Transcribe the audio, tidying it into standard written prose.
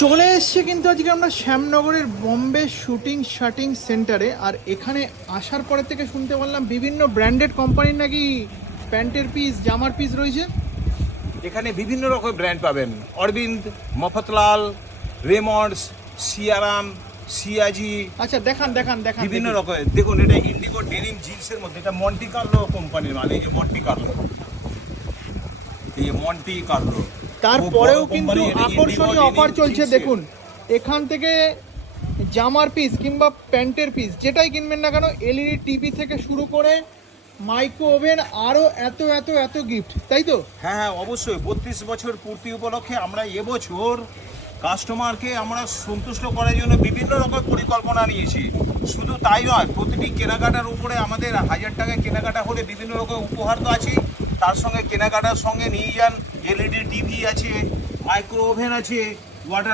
চলে এসছে কিন্তু আজকে আমরা শ্যামনগরের বম্বে শুটিং সেন্টারে। আর এখানে আসার পরে থেকে শুনতে পারলাম বিভিন্ন ব্র্যান্ডেড কোম্পানির নাকি প্যান্টের পিস, জামার পিস রয়েছে। এখানে বিভিন্ন রকম ব্র্যান্ড পাবেন, অরবিন্দ, মফতলাল, রেমন্ডস, সিয়ারাম, সিয়াজি। আচ্ছা দেখান দেখান দেখান বিভিন্ন দেখি। রকম। দেখুন, এটা ইন্ডিগো ডেনিম জিন্সের মধ্যে, এটা মন্টি কার্লো কোম্পানির মাল। এই যে মন্টি কার্লো, এই যে মন্টি কার্লো। তারপরেও কিন্তু আকর্ষণীয় অফার চলছে। দেখুন, এখান থেকে জামার পিস কিংবা প্যান্টের পিস যেটাই কিনবেন না কেন, এলইডি টিভি থেকে শুরু করে মাইক্রো ওভেন, আরও এত এত এত গিফট, তাই তো? হ্যাঁ হ্যাঁ, অবশ্যই। 32 বছর পূর্তি উপলক্ষে আমরা এবছর কাস্টমারকে আমরা সন্তুষ্ট করার জন্য বিভিন্ন রকম পরিকল্পনা নিয়েছি। শুধু তাই নয়, প্রতিটি কেনাকাটার উপরে আমাদের 1000 টাকা কেনাকাটা হলে বিভিন্ন রকম উপহার তো আছে। তার সঙ্গে কেনাকাটার সঙ্গে নিয়ে যান এলইডি টিভি আছে, মাইক্রো ওভেন আছে, ওয়াটার